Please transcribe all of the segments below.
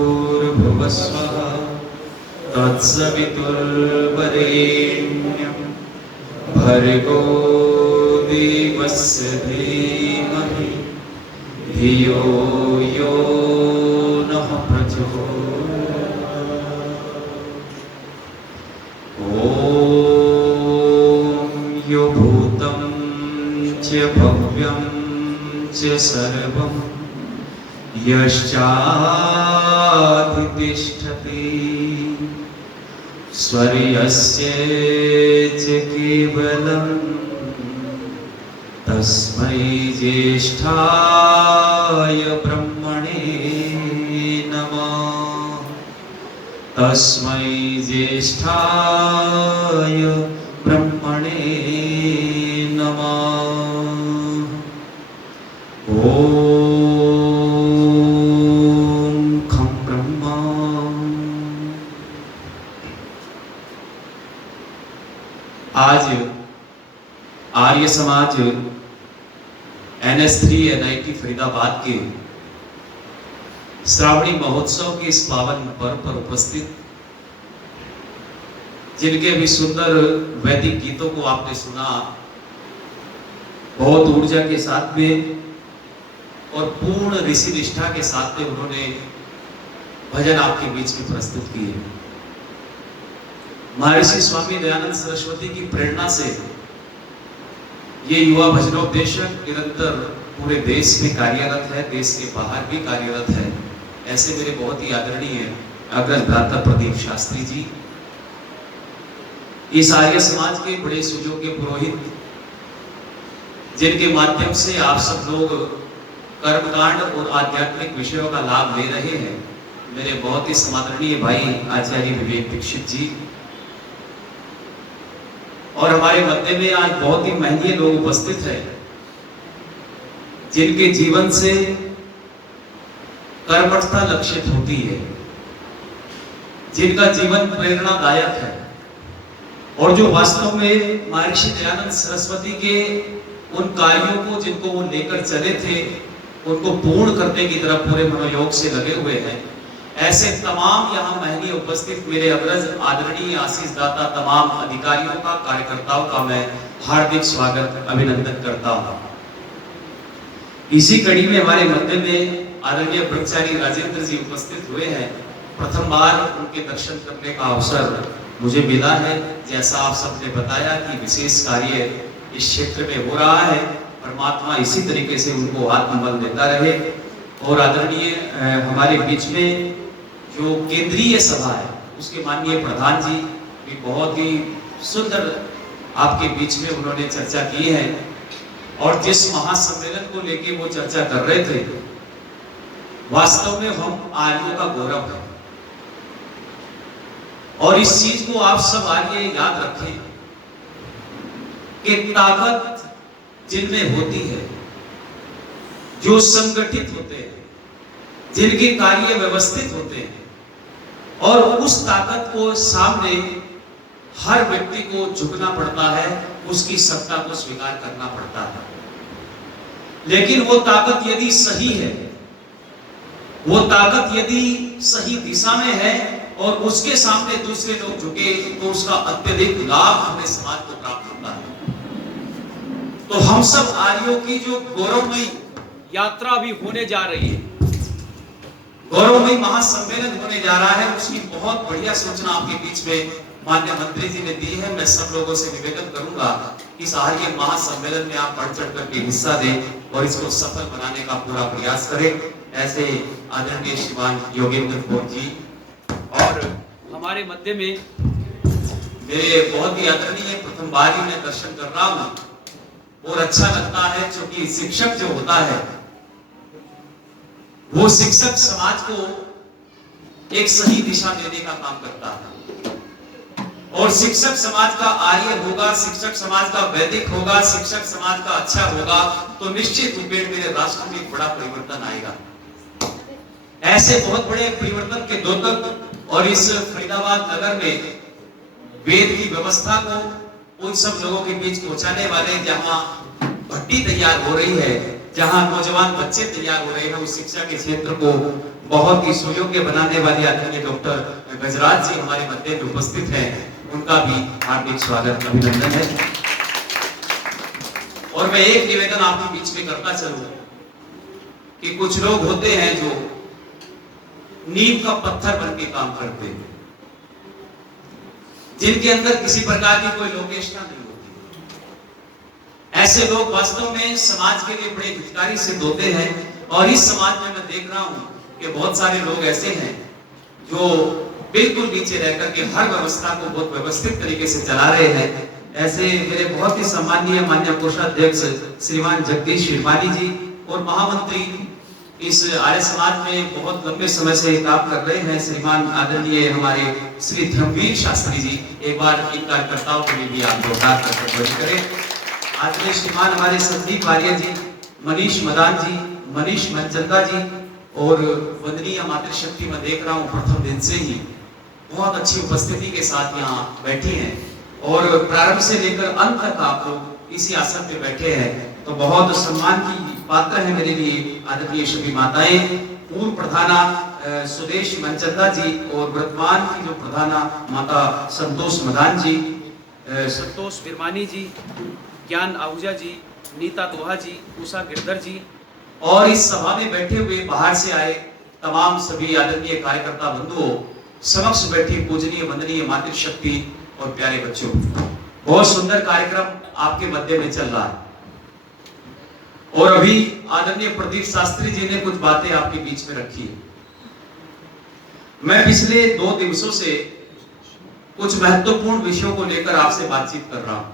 भूर्भुवस्वः तत्सवितुर्वरेण्यं भर्गो देवस्य धीमहि धियो यो नः प्रचोदयात्। ॐ यो भूतं च भव्यं च सर्वं यश्चाधितिष्ठति स्वर्यस्य च केवलं तस्मै ज्येष्ठाय ब्रह्मणे नमः। तस्मै ज्येष्ठाय ब्रह्मणे नमः। आज आर्य समाज NS3 NIT फरीदाबाद के श्रावणी महोत्सव के इस पावन पर्व पर उपस्थित, जिनके भी सुंदर वैदिक गीतों को आपने सुना, बहुत ऊर्जा के साथ में और पूर्ण ऋषि निष्ठा के साथ में उन्होंने भजन आपके बीच में प्रस्तुत किए। महर्षि स्वामी दयानंद सरस्वती की प्रेरणा से ये युवा भजनोपदेशक निरंतर पूरे देश में कार्यरत है, देश के बाहर भी कार्यरत है। ऐसे मेरे बहुत ही आदरणीय अग्रज भ्राता प्रदीप शास्त्री जी, इस आर्य समाज के बड़े सुयोग्य पुरोहित, जिनके माध्यम से आप सब लोग कर्मकांड और आध्यात्मिक विषयों का लाभ ले रहे हैं। मेरे बहुत ही समादरणीय भाई आचार्य विवेक दीक्षित जी, और हमारे मध्य में आज बहुत ही महंगे लोग उपस्थित हैं, जिनके जीवन से कर्मठता लक्षित होती है, जिनका जीवन प्रेरणादायक है और जो वास्तव में महर्षि दयानंद सरस्वती के उन कार्यों को जिनको वो लेकर चले थे, उनको पूर्ण करने की तरफ पूरे मनोयोग से लगे हुए हैं। ऐसे तमाम यहाँ महंगे उपस्थित मेरे अग्रज आदरणीय आशीष दाता तमाम अधिकारियों का, कार्यकर्ताओं का मैं हार्दिक स्वागत अभिनंदन करता हूँ। इसी कड़ी में हमारे मध्य में आदरणीय ब्रह्मचारी राजेंद्र जी उपस्थित हुए हैं। प्रथम बार उनके दर्शन करने का अवसर मुझे मिला है। जैसा आप सबने बताया कि विशेष कार्य इस क्षेत्र में हो रहा है, परमात्मा इसी तरीके से उनको आत्मबल देता रहे। और आदरणीय हमारे बीच में जो केंद्रीय सभा है, उसके माननीय प्रधान जी भी बहुत ही सुंदर आपके बीच में उन्होंने चर्चा की है, और जिस महासम्मेलन को लेके वो चर्चा कर रहे थे, वास्तव में हम आर्यों का गौरव है। और इस चीज को आप सब आर्य याद रखें कि ताकत जिनमें होती है, जो संगठित होते हैं, जिनके कार्य व्यवस्थित होते हैं, और उस ताकत को सामने हर व्यक्ति को झुकना पड़ता है, उसकी सत्ता को स्वीकार करना पड़ता है। लेकिन वो ताकत यदि सही है, वो ताकत यदि सही दिशा में है और उसके सामने दूसरे लोग झुके, तो उसका अत्यधिक लाभ हमें समाज को प्राप्त होता है। तो हम सब आर्यों की जो गौरवमयी यात्रा भी होने जा रही है, गौरवमयी महासम्मेलन होने जा रहा है, उसकी बहुत बढ़िया सूचना आपके बीच में माननीय मंत्री जी ने दी है। मैं सब लोगों से निवेदन करूंगा कि इस आर्य महासम्मेलन में आप बढ़ चढ़ करके हिस्सा दें और इसको सफल बनाने का पूरा प्रयास करें। ऐसे आदरणीय श्रीमान योगेंद्र कौर जी, और हमारे मध्य में मेरे बहुत ही आदरणीय, प्रथम बार ही मैं दर्शन कर रहा हूँ और अच्छा लगता है, क्योंकि शिक्षक जो होता है वो शिक्षक समाज को एक सही दिशा देने का काम करता है। और शिक्षक समाज का आर्य होगा, शिक्षक समाज का वैदिक होगा, शिक्षक समाज का अच्छा होगा, तो निश्चित रूपेण मेरे राष्ट्र में एक बड़ा परिवर्तन आएगा। ऐसे बहुत बड़े परिवर्तन के द्योतक और इस फरीदाबाद नगर में वेद की व्यवस्था को उन सब लोगों के बीच पहुंचाने वाले, जहां भट्टी तैयार हो रही है, जहां नौजवान बच्चे तैयार हो रहे हैं, उस शिक्षा के क्षेत्र को बहुत ही सुयोग्य बनाने वाले आदरणीय डॉक्टर गजराज जी हमारे मध्य में उपस्थित हैं, उनका भी हार्दिक स्वागत अभिनंदन है। और मैं एक निवेदन आपके बीच में करता चलूं कि कुछ लोग होते हैं जो नींव का पत्थर बन के काम करते हैं, जिनके अंदर किसी प्रकार की कोई लोकेशना नहीं होती। ऐसे लोग वास्तव में समाज के लिए बड़े हितकारी सिद्ध होते हैं। और इस समाज में मैं देख रहा हूं कि बहुत सारे लोग ऐसे हैं जो बिल्कुल नीचे रह करके हर व्यवस्था को बहुत व्यवस्थित तरीके से चला रहे हैं। ऐसे मेरे बहुत ही सम्माननीय माननीय कोषाध्यक्ष श्रीमान जगदीश शिरवानी जी और महामंत्री इस आर्य समाज में बहुत लंबे समय से काम कर रहे हैं श्रीमान आदरणीय हमारे श्री धर्मवीर शास्त्री जी, एक बार इन कार्यकर्ताओं के लिए भी आप जोरदार ताली करें। आदरणीय श्रीमान हमारे संदीप आर्य जी, मनीष मदान जी, मनीष मनचंदा जी और वंदनीय मातृशक्ति में देख रहा हूँ प्रथम दिन से ही बहुत अच्छी उपस्थिति के साथ यहाँ बैठी हैं और प्रारंभ से लेकर अंत तक आप लोग इसी आसन पे बैठे हैं, तो बहुत सम्मान की पात्र है मेरे लिए आदरणीय सभी माताएं, पूर्व प्रधाना सुदेश मनचंदा जी और वर्तमान की जो प्रधाना माता संतोष मदान जी, संतोष बिरमानी जी, ज्ञान आहूजा जी, नीता दोहा जी, उषा गिरधर जी और इस सभा में बैठे हुए बाहर से आए तमाम सभी आदरणीय कार्यकर्ता बंधुओं, समक्ष बैठी पूजनीय वंदनीय मातृशक्ति और प्यारे बच्चों, बहुत सुंदर कार्यक्रम आपके मध्य में चल रहा है। और अभी आदरणीय प्रदीप शास्त्री जी ने कुछ बातें आपके बीच में रखी है। मैं पिछले 2 दिवसों से कुछ महत्वपूर्ण विषयों को लेकर आपसे बातचीत कर रहा हूं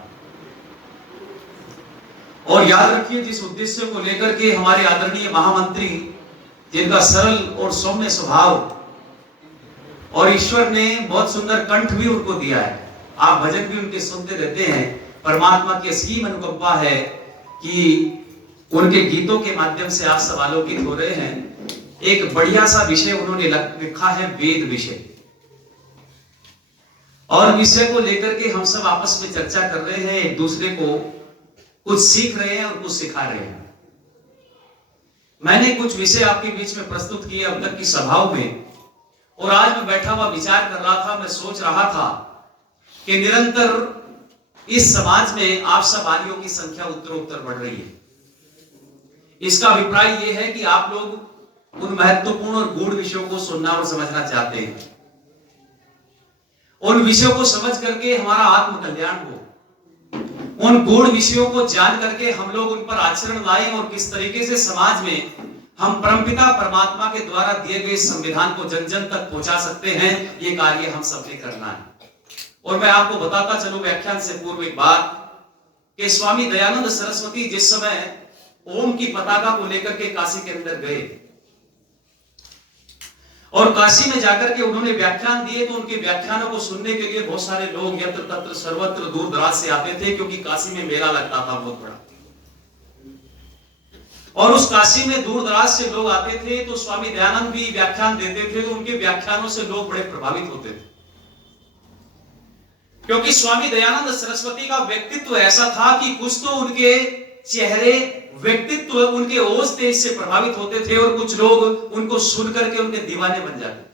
और याद रखिए जिस उद्देश्य को लेकर के हमारे आदरणीय महामंत्री, जिनका सरल और सौम्य स्वभाव और ईश्वर ने बहुत सुंदर कंठ भी उनको दिया है, आप भजन भी उनके सुनते रहते हैं, परमात्मा की असीम अनुकंपा है कि उनके गीतों के माध्यम से आप सब आलोकित हो रहे हैं। एक बढ़िया सा विषय उन्होंने लिखा है, वेद विषय, और विषय को लेकर के हम सब आपस में चर्चा कर रहे हैं, एक दूसरे को कुछ सीख रहे हैं और कुछ सिखा रहे हैं। मैंने कुछ विषय आपके बीच में प्रस्तुत किए अब तक की सभाओं में, और आज मैं बैठा हुआ विचार कर रहा था, मैं सोच रहा था कि निरंतर इस समाज में आप सब आर्यों की संख्या उत्तरोत्तर बढ़ रही है। इसका अभिप्राय यह है कि आप लोग उन महत्वपूर्ण और गूढ़ विषयों को सुनना और समझना चाहते हैं। उन विषयों को समझ करके हमारा आत्म कल्याण हो, उन गूढ़ विषयों को जान करके हम लोग उन पर आचरण लाएं और किस तरीके से समाज में हम परमपिता परमात्मा के द्वारा दिए गए संविधान को जन जन तक पहुंचा सकते हैं, ये कार्य हम सबने करना है। और मैं आपको बताता चलूं व्याख्यान से पूर्व एक बात कि स्वामी दयानंद सरस्वती जिस समय ओम की पताका को लेकर के काशी के अंदर गए और काशी में जाकर के उन्होंने व्याख्यान दिए, तो उनके व्याख्यानों को सुनने के लिए बहुत सारे लोग यत्र तत्र सर्वत्र दूर दराज से आते थे, क्योंकि काशी में मेला लगता था बहुत बड़ा, और उस काशी में दूर दराज से लोग आते थे, तो स्वामी दयानंद भी व्याख्यान देते थे, तो उनके व्याख्यानों से लोग बड़े प्रभावित होते थे, क्योंकि स्वामी दयानंद सरस्वती का व्यक्तित्व ऐसा था कि कुछ तो उनके चेहरे व्यक्तित्व उनके ओज तेज से प्रभावित होते थे और कुछ लोग उनको सुन करके उनके दीवाने बन जाते।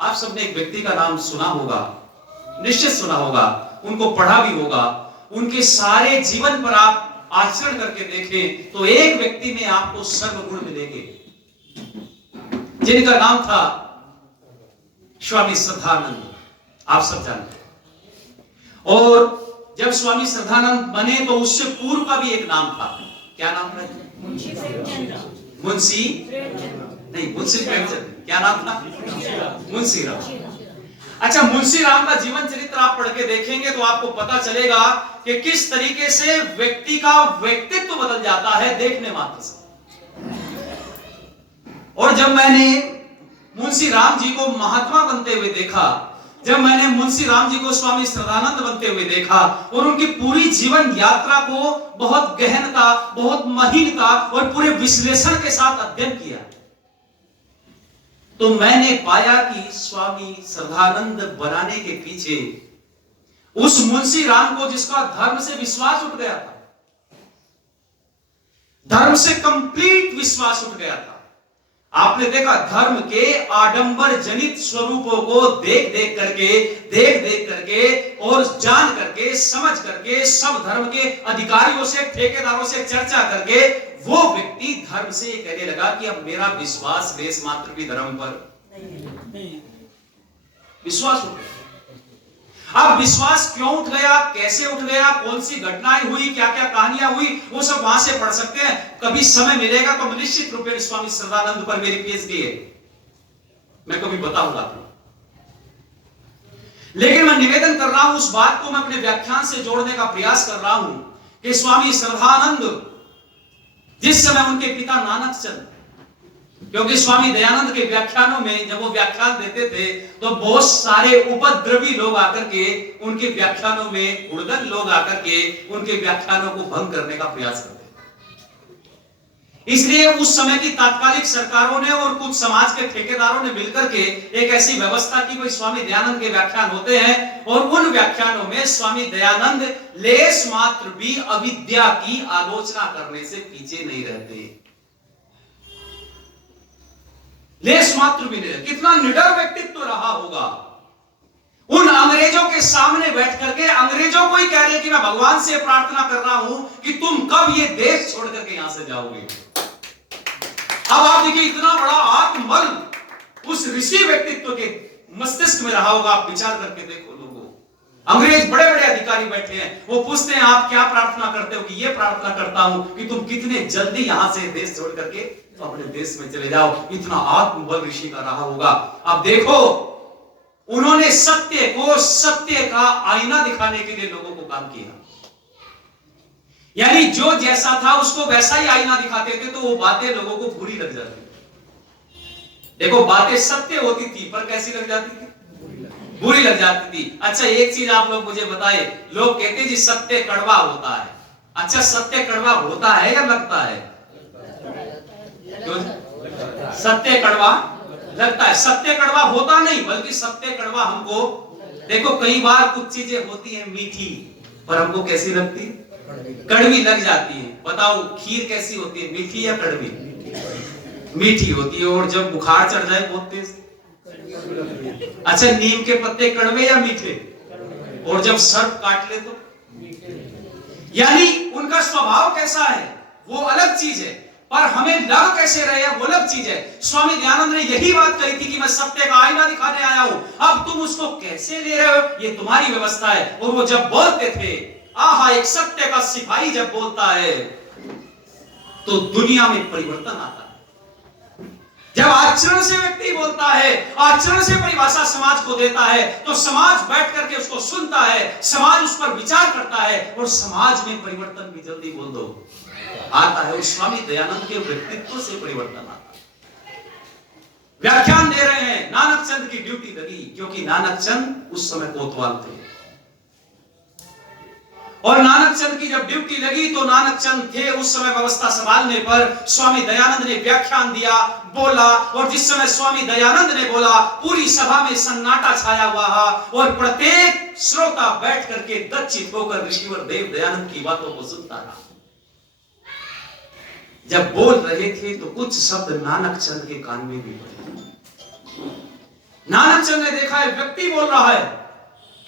आप सबने एक व्यक्ति का नाम सुना होगा, निश्चित सुना होगा, उनको पढ़ा भी होगा, उनके सारे जीवन पर आप आचरण करके देखें तो एक व्यक्ति में आपको सर्वगुण मिलेंगे, जिनका नाम था स्वामी श्रद्धानंद। आप सब जानते हैं। और जब स्वामी श्रद्धानंद बने तो उससे पूर्व का भी एक नाम था। क्या नाम था? मुंशी नहीं, मुंशी प्रेमचंद। क्या नाम था? मुंशी राम। अच्छा, मुंशी राम का जीवन चरित्र आप पढ़ के देखेंगे तो आपको पता चलेगा कि किस तरीके से व्यक्ति का व्यक्तित्व बदल जाता है देखने मात्र से। और जब मैंने मुंशी राम जी को महात्मा बनते हुए देखा, जब मैंने मुंशी राम जी को स्वामी श्रद्धानंद बनते हुए देखा और उनकी पूरी जीवन यात्रा को बहुत गहनता, बहुत महीनता और पूरे विश्लेषण के साथ अध्ययन किया, तो मैंने पाया कि स्वामी श्रद्धानंद बनाने के पीछे उस मुंशी राम को जिसका धर्म से विश्वास उठ गया था, धर्म से कंप्लीट विश्वास उठ गया था। आपने देखा धर्म के आडंबर जनित स्वरूपों को देख देख करके और जान करके समझ करके सब धर्म के अधिकारियों से ठेकेदारों से चर्चा करके वो व्यक्ति धर्म से ये कहने लगा कि अब मेरा विश्वास लेश मात्र भी धर्म पर नहीं। विश्वास उठ गया। अब विश्वास क्यों उठ गया, कैसे उठ गया, कौन सी घटनाएं हुई, क्या क्या कहानियां हुई, वो सब वहां से पढ़ सकते हैं। कभी समय मिलेगा तो निश्चित रूप में स्वामी श्रद्धानंद पर मेरी पीएचडी है, मैं कभी बताऊंगा। लेकिन मैं निवेदन कर रहा हूं, उस बात को मैं अपने व्याख्यान से जोड़ने का प्रयास कर रहा हूं कि स्वामी श्रद्धानंद जिस समय उनके पिता नानक चंद, क्योंकि स्वामी दयानंद के व्याख्यानों में जब वो व्याख्यान देते थे तो बहुत सारे उपद्रवी लोग आकर के उनके व्याख्यानों में, उड़गन लोग आकर के उनके व्याख्यानों को भंग करने का प्रयास करते थे। इसलिए उस समय की तात्कालिक सरकारों ने और कुछ समाज के ठेकेदारों ने मिलकर के एक ऐसी व्यवस्था की, कोई स्वामी दयानंद के व्याख्यान होते हैं और उन व्याख्यानों में स्वामी दयानंद लेश मात्र भी अविद्या की आलोचना करने से पीछे नहीं रहते। लेश मात्र भी नहीं। कितना निडर व्यक्तित्व रहा होगा। उन अंग्रेजों के सामने बैठ करके अंग्रेजों को ही कह रहे कि मैं भगवान से प्रार्थना कर रहा हूं कि तुम कब ये देश छोड़ करके यहां से जाओगे। अब आप देखिए इतना बड़ा आत्मबल उस ऋषि व्यक्तित्व के मस्तिष्क में रहा होगा। आप विचार करके देखो लोगों, अंग्रेज बड़े बड़े अधिकारी बैठे हैं, वो पूछते हैं आप क्या प्रार्थना करते हो, कि ये प्रार्थना करता हूं कि तुम कितने जल्दी यहां से देश छोड़ करके तो अपने देश में चले जाओ। इतना आत्मबल ऋषि का रहा होगा। अब देखो उन्होंने सत्य को सत्य का आईना दिखाने के लिए लोगों को काम किया, यानी जो जैसा था उसको वैसा ही आईना दिखाते थे तो वो बातें लोगों को बुरी लग जाती। देखो बातें सत्य होती थी पर कैसी लग जाती थी, बुरी लग जाती थी। अच्छा एक चीज आप लोग मुझे बताए, लोग कहते जी सत्य कड़वा होता है। अच्छा सत्य कड़वा होता है या लगता है? सत्य कड़वा लगता है। सत्य कड़वा होता नहीं, बल्कि सत्य कड़वा हमको, देखो कई बार कुछ चीजें होती हैं मीठी पर हमको कैसी लगती, कड़वी लग जाती है। बताओ खीर कैसी होती है, मीठी या कड़वी? मीठी होती है। और जब बुखार चढ़ जाए बहुत तेज, अच्छा नीम के पत्ते कड़वे या मीठे? और जब सर्प काट ले तो? यानी उनका स्वभाव कैसा है वो अलग चीज है, पर हमें लग कैसे रहे हैं वो अलग चीज है। स्वामी दयानंद ने यही बात कही थी कि मैं सत्य का आईना दिखाने आया हूं, अब तुम उसको कैसे ले रहे हो ये तुम्हारी व्यवस्था है। और वो जब बोलते थे, आहा एक सत्य का सिपाही जब बोलता है तो दुनिया में परिवर्तन आता है। जब आचरण से व्यक्ति बोलता है, आचरण से परिभाषा समाज को देता है, तो समाज बैठ करके उसको सुनता है, समाज उस पर विचार करता है और समाज में परिवर्तन भी जल्दी बोल दो आता है। उस स्वामी दयानंद के व्यक्तित्व से परिवर्तन आता है। व्याख्यान दे रहे हैं, नानक चंद की ड्यूटी लगी, क्योंकि नानक चंद उस समय कोतवाल थे। और नानक चंद की जब ड्यूटी लगी तो नानक चंद थे उस समय व्यवस्था संभालने पर। स्वामी दयानंद ने व्याख्यान दिया, बोला, और जिस समय स्वामी दयानंद ने बोला पूरी सभा में सन्नाटा छाया हुआ और प्रत्येक श्रोता बैठ करके दच्चित होकर ऋषिवर देव दयानंद की बातों को सुनता रहा। जब बोल रहे थे तो कुछ शब्द नानक चंद के कान में भी पड़े। नानक चंद ने देखा है व्यक्ति बोल रहा है,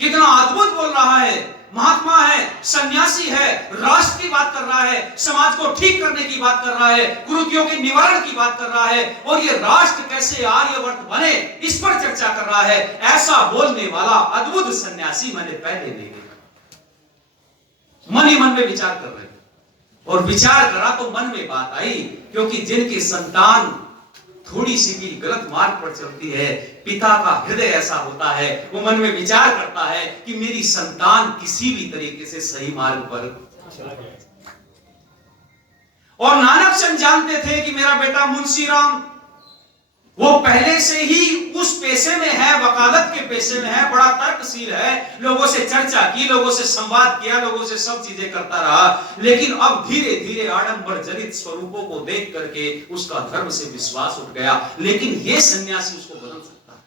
कितना अद्भुत बोल रहा है, महात्मा है, सन्यासी है, राष्ट्र की बात कर रहा है, समाज को ठीक करने की बात कर रहा है, कुरीतियों के निवारण की बात कर रहा है, और ये राष्ट्र कैसे आर्यवर्त बने इस पर चर्चा कर रहा है। ऐसा बोलने वाला अद्भुत सन्यासी मैंने पहले नहीं देखा। मन ही मन में विचार कर रहे, और विचार करा तो मन में बात आई, क्योंकि जिनकी संतान थोड़ी सी भी गलत मार्ग पर चलती है, पिता का हृदय ऐसा होता है, वो मन में विचार करता है कि मेरी संतान किसी भी तरीके से सही मार्ग पर चले। और नानक चंद जानते थे कि मेरा बेटा मुंशीराम वो पहले से ही उस पेशे में है, वकालत के पेशे में है, बड़ा तर्कशील है, लोगों से चर्चा की, लोगों से संवाद किया, लोगों से सब चीजें करता रहा। लेकिन अब धीरे धीरे आडंबर जनित स्वरूपों को देख करके उसका धर्म से विश्वास उठ गया। लेकिन ये सन्यासी उसको बदल सकता है।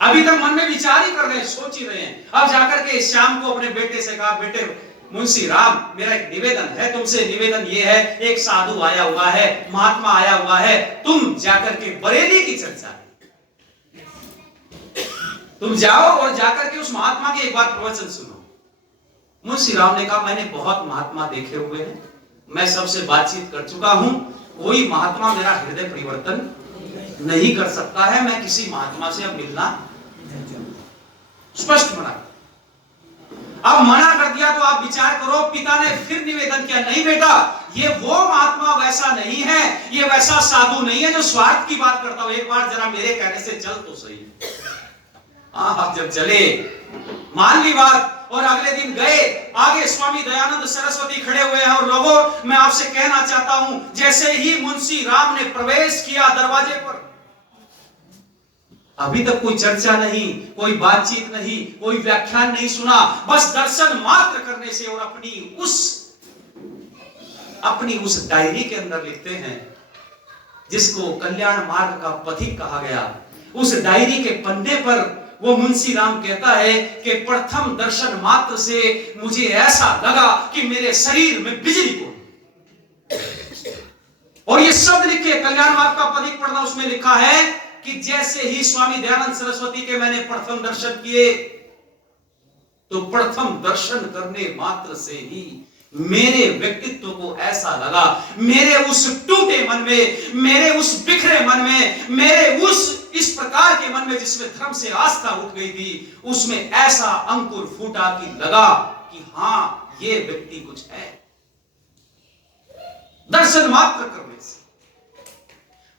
अभी तक मन में विचार ही कर रहे हैं, सोच ही रहे हैं। अब जाकर के श्याम को अपने बेटे से कहा, बेटे मुंशी राम, मेरा एक निवेदन है तुमसे। निवेदन ये है, एक साधु आया हुआ है, महात्मा आया हुआ है, तुम जाकर के बरेली की चर्चा, तुम जाओ और जाकर के उस महात्मा के एक बार प्रवचन सुनो। मुंशी राम ने कहा, मैंने बहुत महात्मा देखे हुए हैं, मैं सबसे बातचीत कर चुका हूं, कोई महात्मा मेरा हृदय परिवर्तन नहीं कर सकता है, मैं किसी महात्मा से अब मिलना, स्पष्ट मना। अब मना कर दिया तो आप विचार करो, पिता ने फिर निवेदन किया, नहीं बेटा, ये वो महात्मा वैसा नहीं है, ये वैसा साधु नहीं है जो स्वार्थ की बात करता हो, एक बार जरा मेरे कहने से चल तो सही। जब चले, मान ली बात, और अगले दिन गए, आगे स्वामी दयानंद सरस्वती खड़े हुए हैं, और लोगों मैं आपसे कहना चाहता हूं, जैसे ही मुंशी राम ने प्रवेश किया दरवाजे पर, अभी तक कोई चर्चा नहीं, कोई बातचीत नहीं, कोई व्याख्यान नहीं सुना, बस दर्शन मात्र करने से, और अपनी उस डायरी के अंदर लिखते हैं जिसको कल्याण मार्ग का पथिक कहा गया, उस डायरी के पन्ने पर वो मुंशी राम कहता है कि प्रथम दर्शन मात्र से मुझे ऐसा लगा कि मेरे शरीर में बिजली को, और ये शब्द लिखे, कल्याण मार्ग का पथिक पढ़ना, उसमें लिखा है कि जैसे ही स्वामी दयानंद सरस्वती के मैंने प्रथम दर्शन किए, तो प्रथम दर्शन करने मात्र से ही मेरे व्यक्तित्व को ऐसा लगा, मेरे उस टूटे मन में, मेरे उस बिखरे मन में, मेरे उस इस प्रकार के मन में जिसमें धर्म से आस्था उठ गई थी, उसमें ऐसा अंकुर फूटा कि लगा कि हां, ये व्यक्ति कुछ है, दर्शन मात्र करने से।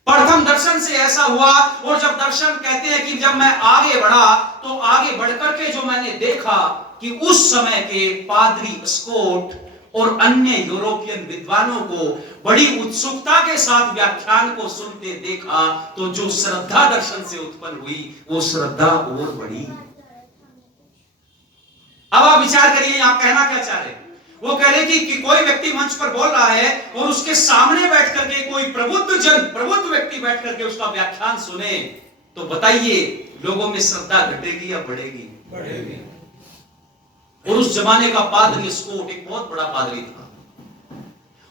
प्रथम दर्शन से ऐसा हुआ, और जब दर्शन कहते हैं कि जब मैं आगे बढ़ा, तो आगे बढ़कर के जो मैंने देखा कि उस समय के पादरी स्कॉट और अन्य यूरोपियन विद्वानों को बड़ी उत्सुकता के साथ व्याख्यान को सुनते देखा, तो जो श्रद्धा दर्शन से उत्पन्न हुई, वो श्रद्धा और बढ़ी। अब आप विचार करिए, यहां कहना क्या चाह रहे? वो कह रहे कि कोई व्यक्ति मंच पर बोल रहा है और उसके सामने बैठ करके कोई प्रबुद्ध व्यक्ति बैठ करके उसका व्याख्यान सुने, तो बताइए लोगों में श्रद्धा घटेगी या बढ़ेगी? बढ़ेगी। और उस जमाने का पादरी स्कॉट एक बहुत बड़ा पादरी था,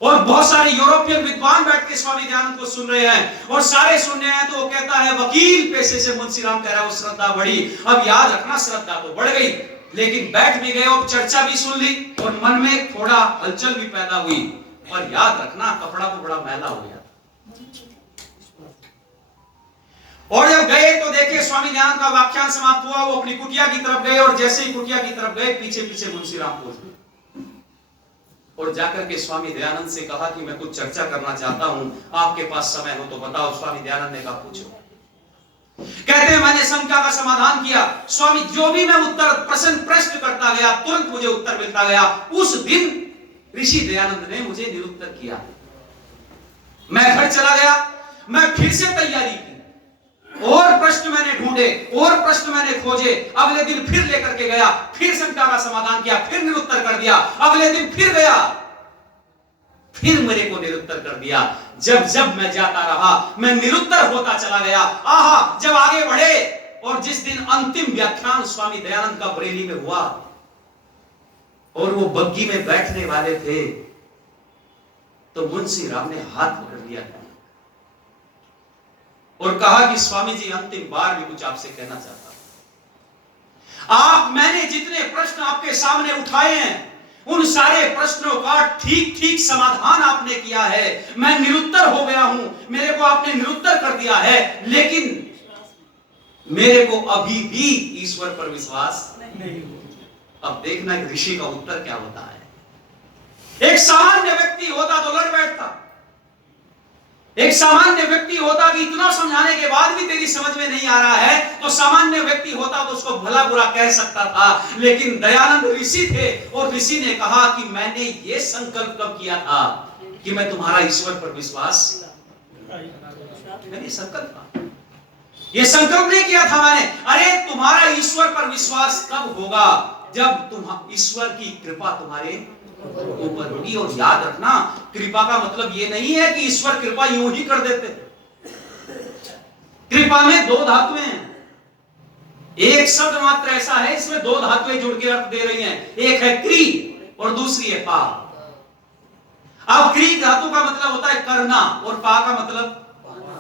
और बहुत सारे यूरोपियन विद्वान बैठ के स्वामी दयानंद को सुन रहे हैं, और सारे सुन रहे हैं, तो वो कहता है, वकील पेशे से मुंशी राम कह रहा है, वो श्रद्धा बढ़ी। अब याद रखना, श्रद्धा तो बढ़ गई, लेकिन बैठ भी गए और चर्चा भी सुन ली, और मन में थोड़ा हलचल भी पैदा हुई, और याद रखना, कपड़ा तो बड़ा मैला हो गया। और जब गए तो देखे स्वामी दयानंद का व्याख्यान समाप्त हुआ, वो अपनी कुटिया की तरफ गए, और जैसे ही कुटिया की तरफ गए, पीछे पीछे मुंशी राम पहुंच गए, और जाकर के स्वामी दयानंद से कहा कि मैं कुछ चर्चा करना चाहता हूं, आपके पास समय हो तो बताओ। स्वामी दयानंद ने कहा, पूछो। कहते हैं, मैंने शंका का समाधान किया, स्वामी जो भी मैं उत्तर प्रश्न करता गया, तुरंत मुझे उत्तर मिलता गया। उस दिन ऋषि दयानंद ने मुझे निरुत्तर किया। मैं घर चला गया, मैं फिर से तैयारी की, और प्रश्न मैंने ढूंढे, और प्रश्न मैंने खोजे, अगले दिन फिर लेकर के गया, फिर शंका का समाधान किया, फिर निरुत्तर कर दिया, अगले दिन फिर गया, फिर मेरे को निरुत्तर कर दिया। जब जब मैं जाता रहा, मैं निरुत्तर होता चला गया। आहा, जब आगे बढ़े, और जिस दिन अंतिम व्याख्यान स्वामी दयानंद का बरेली में हुआ, और वो बग्गी में बैठने वाले थे, तो मुंशी राम ने हाथ पकड़ लिया और कहा कि स्वामी जी, अंतिम बार भी कुछ आपसे कहना चाहता हूं। मैंने जितने प्रश्न आपके सामने उठाए हैं, उन सारे प्रश्नों का ठीक ठीक समाधान आपने किया है। मैं निरुत्तर हो गया हूं, मेरे को आपने निरुत्तर कर दिया है, लेकिन मेरे को अभी भी ईश्वर पर विश्वास नहीं। अब देखना एक ऋषि का उत्तर क्या होता है। एक सामान्य व्यक्ति होता तो लड़ बैठता, एक सामान्य व्यक्ति होता कि इतना समझाने के बाद भी तेरी समझ में नहीं आ रहा है, तो सामान्य व्यक्ति होता तो उसको भला बुरा कह सकता था। लेकिन दयानंद ऋषि थे, और ऋषि ने कहा कि मैंने ये संकल्प कब किया था कि मैं तुम्हारा ईश्वर पर विश्वास, मैंने संकल्प, ये संकल्प नहीं किया था मैंने, अरे तुम्हारा ईश्वर पर विश्वास कब होगा, जब तुम ईश्वर की कृपा तुम्हारे ऊपर होगी। और याद रखना, कृपा का मतलब ये नहीं है कि ईश्वर कृपा यूं ही कर देते। कृपा में दो धातुएं हैं, एक शब्द मात्र ऐसा है इसमें दो धातुएं जुड़ के अर्थ दे रही हैं। एक है क्री और दूसरी है पा। अब क्री धातु का मतलब होता है करना और पा का मतलब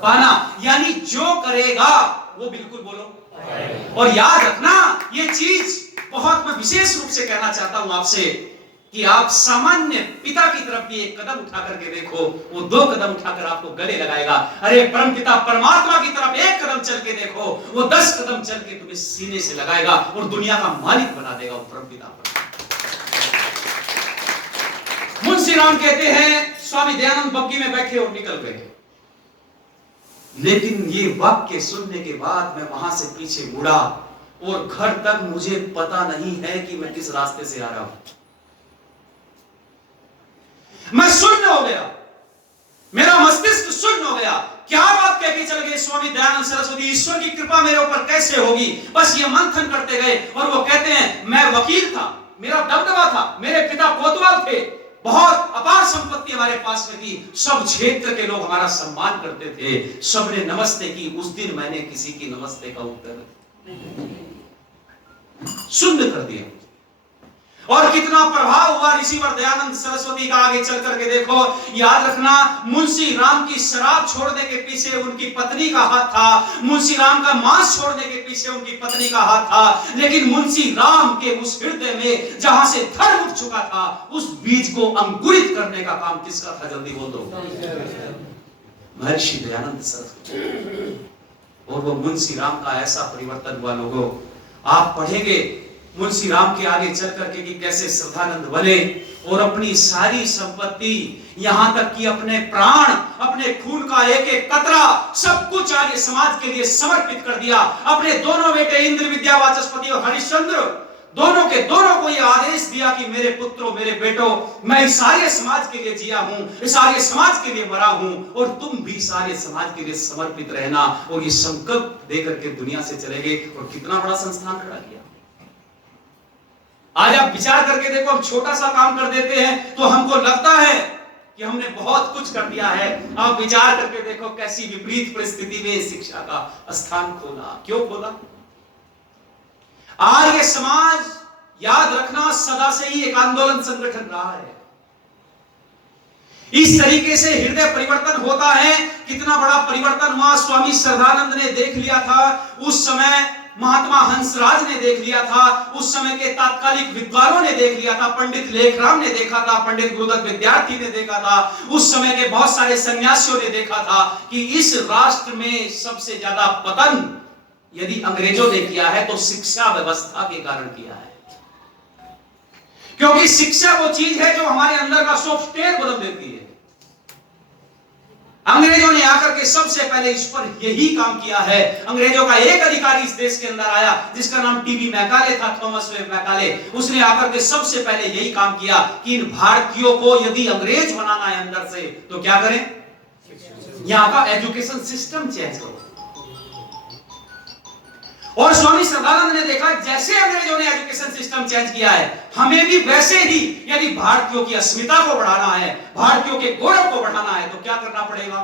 पाना, यानी जो करेगा वो बिल्कुल बोलो। और याद रखना ये चीज बहुत मैं विशेष रूप से कहना चाहता हूं आपसे कि आप सामान्य पिता की तरफ भी एक कदम उठा करके देखो, वो 2 कदम उठाकर आपको गले लगाएगा। अरे परम पिता परमात्मा की तरफ एक कदम चल के देखो, वो 10 कदम चल के तुम्हें सीने से लगाएगा और दुनिया का मालिक बना देगा वो परम पिता। मुंशी राम कहते हैं स्वामी दयानंद बग्गी में बैठे और निकल गए, लेकिन ये वाक्य सुनने के बाद मैं वहां से पीछे मुड़ा और घर तक मुझे पता नहीं है कि मैं किस रास्ते से आ रहा हूं। मैं शून्य हो गया, मेरा मस्तिष्क शून्य हो गया। क्या बात कह के चल गए स्वामी दयानंद सरस्वती, ईश्वर की कृपा मेरे ऊपर कैसे होगी, बस ये मंथन करते गए। और वो कहते हैं मैं वकील था, मेरा दबदबा था, मेरे पिता कोतवाल थे, बहुत अपार संपत्ति हमारे पास में थी, सब क्षेत्र के लोग हमारा सम्मान करते थे, सबने नमस्ते की। उस दिन मैंने किसी की नमस्ते का उत्तर शून्य कर दिया। और कितना प्रभाव हुआ ऋषिवर दयानंद सरस्वती का, आगे चल करके देखो। याद रखना मुंशी राम की शराब छोड़ने के पीछे उनकी पत्नी का हाथ था, मुंशी राम का मांस छोड़ने के पीछे उनकी पत्नी का हाथ था, लेकिन मुंशी राम के उस हृदय में जहां से धर्म उठ चुका था, उस बीज को अंकुरित करने का काम किसका था, जल्दी बोल दो, महर्षि दयानंद सरस्वती। और वो मुंशी राम का ऐसा परिवर्तन हुआ। लोगों आप पढ़ेंगे मुंशी राम के आगे चल करके कि कैसे श्रद्धानंद बने और अपनी सारी संपत्ति, यहां तक कि अपने प्राण, अपने खून का एक एक कतरा, सब कुछ आगे समाज के लिए समर्पित कर दिया। अपने दोनों बेटे इंद्र, विद्या, वाचस्पति और हरिश्चंद्र, दोनों के दोनों को यह आदेश दिया कि मेरे पुत्रों, मेरे बेटों, मैं इस सारे समाज के लिए जिया हूं, इस सारे समाज के लिए मरा हूं, और तुम भी सारे समाज के लिए समर्पित रहना। और ये संकल्प देकर के दुनिया से चले गए और कितना बड़ा संस्थान खड़ा किया। आज आप विचार करके देखो, हम छोटा सा काम कर देते हैं तो हमको लगता है कि हमने बहुत कुछ कर दिया है। आप विचार करके देखो कैसी विपरीत परिस्थिति में शिक्षा का स्थान खोला। क्यों खोला? आर्य समाज, याद रखना, सदा से ही एक आंदोलन संगठन रहा है। इस तरीके से हृदय परिवर्तन होता है। कितना बड़ा परिवर्तन हुआ, स्वामी श्रद्धानंद ने देख लिया था, उस समय महात्मा हंसराज ने देख लिया था, उस समय के तात्कालिक विद्वानों ने देख लिया था, पंडित लेखराम ने देखा था, पंडित गुरुदत्त विद्यार्थी ने देखा था, उस समय के बहुत सारे सन्यासियों ने देखा था कि इस राष्ट्र में सबसे ज्यादा पतन यदि अंग्रेजों ने किया है तो शिक्षा व्यवस्था के कारण किया है। क्योंकि शिक्षा वो चीज है जो हमारे अंदर का सॉफ्टवेयर बदल देती है। अंग्रेजों ने आकर के सबसे पहले इस पर यही काम किया है। अंग्रेजों का एक अधिकारी इस देश के अंदर आया जिसका नाम टीबी मैकाले था, थॉमस वेब मैकाले। उसने आकर के सबसे पहले यही काम किया कि इन भारतीयों को यदि अंग्रेज बनाना है अंदर से तो क्या करें, यहां का एजुकेशन सिस्टम चेंज करो। और स्वामी श्रद्धानंद ने देखा जैसे अंग्रेजों ने एजुकेशन सिस्टम चेंज किया है, हमें भी वैसे ही यदि भारतीयों की अस्मिता को बढ़ाना है, भारतीयों के गौरव को बढ़ाना है तो क्या करना पड़ेगा,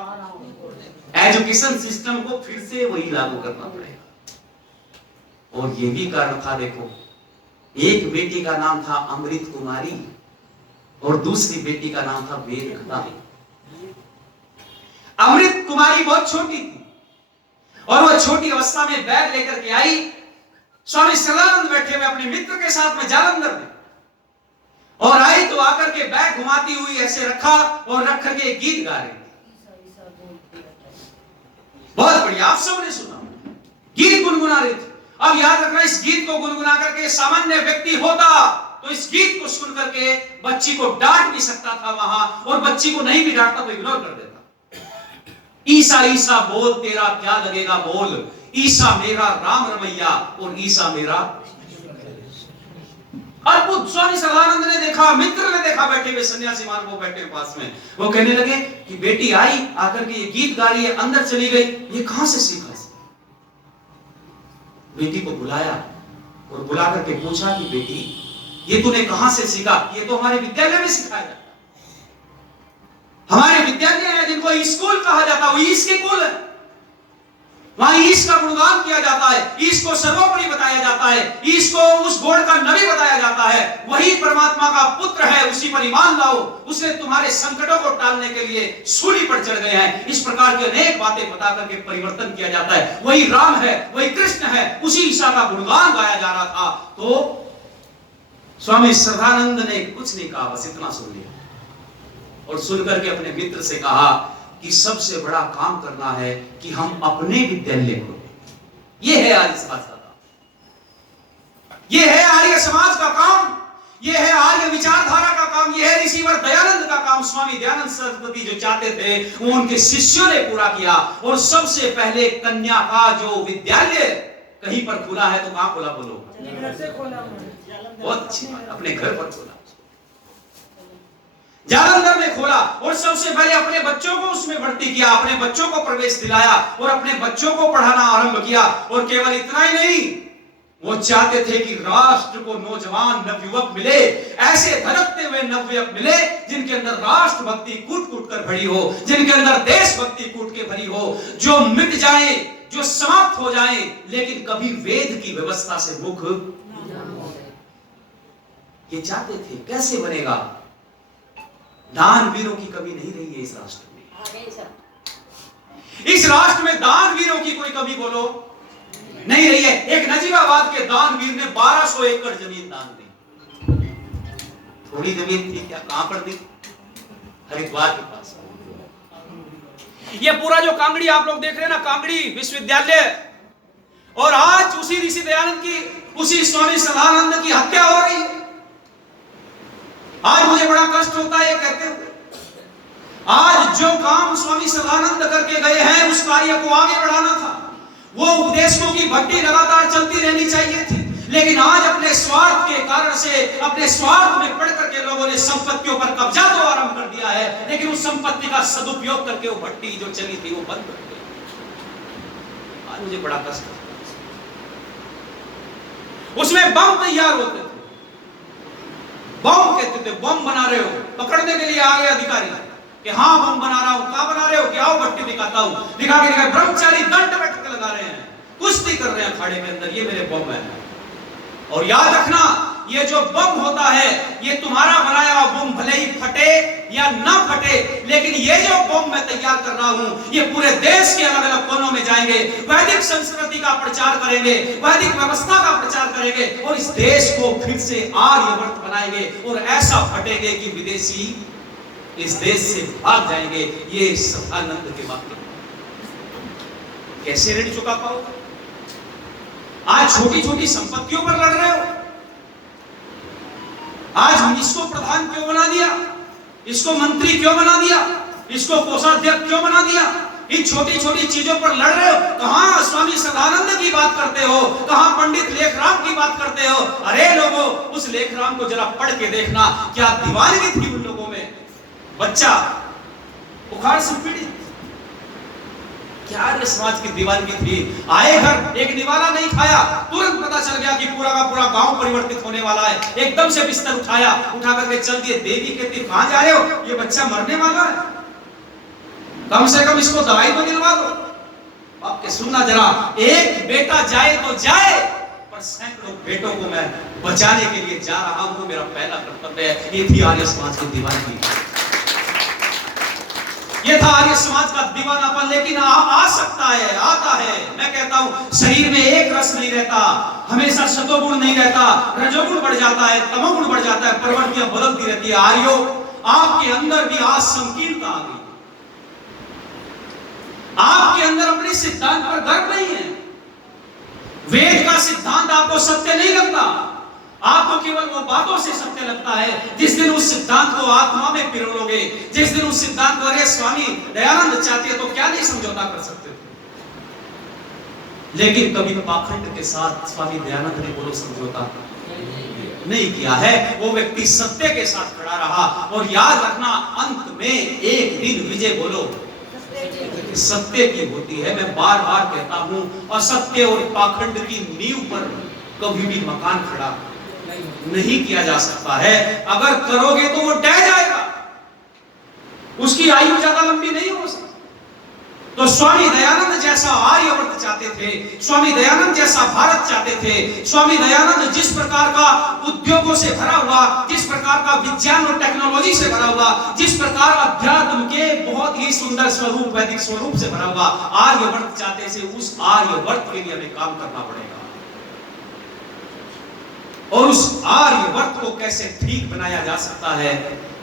एजुकेशन सिस्टम को फिर से वही लागू करना पड़ेगा। और ये भी कारण था, देखो, एक बेटी का नाम था अमृत कुमारी और दूसरी बेटी का नाम था वेदकथा। अमृत कुमारी बहुत छोटी थी और वह छोटी अवस्था में बैग लेकर के आई। स्वामी श्रद्धानंद बैठे हुए अपने मित्र के साथ में जालंधर में, और आई तो आकर के बैग घुमाती हुई ऐसे रखा और रख करके एक गीत गा रही थी। बहुत बढ़िया, आप सबने सुना, गीत गुनगुना रही थी। अब याद रखना, इस गीत को गुनगुना करके सामान्य व्यक्ति होता तो इस गीत को सुन करके बच्ची को डांट भी सकता था वहां, और बच्ची को नहीं भी डांटता तो इग्नोर कर देता। ईसा ईसा बोल तेरा क्या लगेगा बोल, ईसा मेरा राम रमैया और ईसा मेरा। अद्भुत। स्वामी श्रद्धानंद ने देखा, मित्र ने देखा, बैठे हुए सन्यासी मान वो बैठे पास में, वो कहने लगे कि बेटी आई आकर के ये गीत गा रही है, अंदर चली गई, ये कहां से सीखा? बेटी को बुलाया और बुला करके पूछा कि बेटी ये तूने कहां से सीखा? ये तो हमारे विद्यालय में सिखाया जाता, हमारे विद्यालय है जिनको स्कूल कहा जाता, वो ईश के कुल है, वहां ईश का गुणगान गुणगान किया जाता है, ईश को सर्वोपरि बताया जाता है, ईश को उस गोड़ का नबी बताया जाता है, वही परमात्मा का पुत्र है, उसी पर ईमान लाओ, उसने तुम्हारे संकटों को टालने के लिए सूली पर चढ़ गए हैं। इस प्रकार की अनेक बातें बता करके परिवर्तन किया जाता है। वही राम है, वही कृष्ण है, उसी ईसा का गुणगान गाया जा रहा था। तो स्वामी श्रद्धानंद ने कुछ नहीं कहा, बस इतना सुन लिया और सुनकर के अपने मित्र से कहा कि सबसे बड़ा काम करना है कि हम अपने विद्यालय को, यह है आर्य समाज का काम, यह है आर्य समाज का काम, यह है आर्य विचारधारा का काम, यह है रिसीवर दयानंद का काम। स्वामी दयानंद सरस्वती जो चाहते थे वो उनके शिष्यों ने पूरा किया। और सबसे पहले कन्या का जो विद्यालय कहीं पर खुला है, तो कहां खुला बोलो? घर से खोला। बहुत अच्छी बात, अपने घर पर खोला, जालंधर में खोला और सबसे पहले अपने बच्चों को उसमें भर्ती किया, अपने बच्चों को प्रवेश दिलाया और अपने बच्चों को पढ़ाना आरंभ किया। और केवल इतना ही नहीं, वो चाहते थे कि राष्ट्र को नौजवान नवयुवक मिले, ऐसे धड़कते हुए नवयुवक मिले जिनके अंदर राष्ट्र भक्ति कूट कूट कर भरी हो, जिनके अंदर देशभक्ति कूट के भरी हो, जो मिट जाए, जो समाप्त हो जाए, लेकिन कभी वेद की व्यवस्था से मुख ये चाहते थे। कैसे बनेगा? दानवीरों की कमी नहीं रही है इस राष्ट्र में। इस राष्ट्र में दानवीरों की कोई कमी बोलो नहीं रही है। एक नजीबाबाद के दानवीर ने 1200 एकड़ जमीन दान दी। थोड़ी जमीन थी क्या? कहां पर दी? हरिद्वार के पास। ये पूरा जो कांगड़ी आप लोग देख रहे हैं ना, कांगड़ी विश्वविद्यालय, और आज उसी ऋषि दयानंद की, उसी स्वामी श्रद्धानंद की हत्या हो रही है। आज मुझे बड़ा कष्ट होता है ये कहते हुए। आज जो काम स्वामी श्रद्धानंद करके गए हैं, उस कार्य को आगे बढ़ाना था। वो उपदेशों की भट्टी लगातार चलती रहनी चाहिए थी, लेकिन आज अपने स्वार्थ के कारण से, अपने स्वार्थ में पड़ करके लोगों ने संपत्तियों पर कब्जा तो आरंभ कर दिया है, लेकिन उस संपत्ति का सदुपयोग करके वो भट्टी जो चली थी वो बंद कर दी। आज मुझे बड़ा कष्ट होता है। उसमें बम तैयार होते थे, बम कहते थे, बम बना रहे हो, पकड़ने के लिए आ गए अधिकारी कि हाँ बम बना रहा हूं। कहां बना रहे हो? क्या हो? भट्टी दिखाता हूं। दिखा के ब्रह्मचारी दंड बैठ के लगा रहे हैं, कुश्ती कर रहे हैं अखाड़े के अंदर, ये मेरे बम है। और याद रखना, ये जो बम होता है, ये तुम्हारा बनाया हुआ बम भले ही फटे या ना फटे, लेकिन ये जो बम मैं तैयार कर रहा हूं, ये पूरे देश के अलग अलग कोनों में जाएंगे, वैदिक संस्कृति का प्रचार करेंगे, वैदिक व्यवस्था का प्रचार करेंगे और इस देश को फिर से आर्यवर्त बनाएंगे और ऐसा फटेंगे कि विदेशी इस देश से भाग जाएंगे। ये श्रद्धानंद के वाक्य। कैसे ऋण चुका पाओगे? आज छोटी छोटी संपत्तियों पर लड़ रहे हो। आज इसको प्रधान क्यों बना दिया, इसको मंत्री क्यों बना दिया, इसको कोषाध्यक्ष क्यों बना दिया? इन छोटी छोटी चीजों पर लड़ रहे हो। कहां स्वामी श्रद्धानंद की बात करते हो, कहां पंडित लेखराम की बात करते हो? अरे लोगों, उस लेखराम को जरा पढ़ के देखना, क्या दीवानगी थी उन लोगों में। बच्चा बुखार से पीड़ित, क्या समाज की दीवानगी थी। आए घर, एक निवाला नहीं खाया, तुरंत पता चल गया कि पूरा का पूरा गांव परिवर्तित होने वाला है। एकदम से बिस्तर उठाया, उठा करके चल दिए। देवी कहती कहां जा रहे हो? ये बच्चा मरने वाला है, कम से कम इसको दवाई तो दिलवा दो। आपके सुनना जरा, एक बेटा जाए तो जाए, पर सैकड़ों बेटों को मैं बचाने के लिए जा रहा हूं, मेरा पहला कर्तव्य है। ये थी आर्य समाज की दीवानगी, ये था आर्य समाज का दीवानापन। लेकिन आ सकता है, आता है। मैं कहता हूं, शरीर में एक रस नहीं रहता, हमेशा सतोगुण नहीं रहता, रजोगुण बढ़ जाता है, तमोगुण बढ़ जाता है, प्रवृत्तियां बदलती रहती है। आर्यो, आपके अंदर भी आज संकीर्णता आ गई, आपके अंदर अपने सिद्धांत पर गर्व नहीं है। वेद का सिद्धांत आपको सत्य नहीं लगता, आपको केवल वो बातों से सत्य लगता है। जिस दिन उस सिद्धांत को आत्मा में पिरोलोगे, जिस दिन उस सिद्धांत को, अरे स्वामी दयानंद चाहते तो क्या नहीं समझौता कर सकते थे। लेकिन कभी पाखंड के साथ स्वामी दयानंद ने बोलो समझौता नहीं किया है। वो व्यक्ति सत्य के साथ खड़ा रहा। और याद रखना, अंत में एक दिन विजय बोलो सत्य की होती है। मैं बार बार कहता हूं, असत्य और पाखंड की नींव पर कभी भी मकान खड़ा नहीं किया जा सकता है। अगर करोगे तो वो ढह जाएगा, उसकी आयु ज्यादा लंबी नहीं हो सकती। तो स्वामी दयानंद जैसा आर्यवर्त चाहते थे, थे। स्वामी दयानंद जैसा भारत चाहते थे। स्वामी दयानंद जिस प्रकार का उद्योगों से भरा हुआ, जिस प्रकार का विज्ञान और टेक्नोलॉजी से भरा हुआ, जिस प्रकार अध्यात्म के बहुत ही सुंदर स्वरूप, वैदिक स्वरूप से भरा हुआ आर्यवर्त चाहते थे, उस आर्यवर्त के लिए हमें काम करना पड़ेगा। और उस आर्यवर्त को कैसे ठीक बनाया जा सकता है,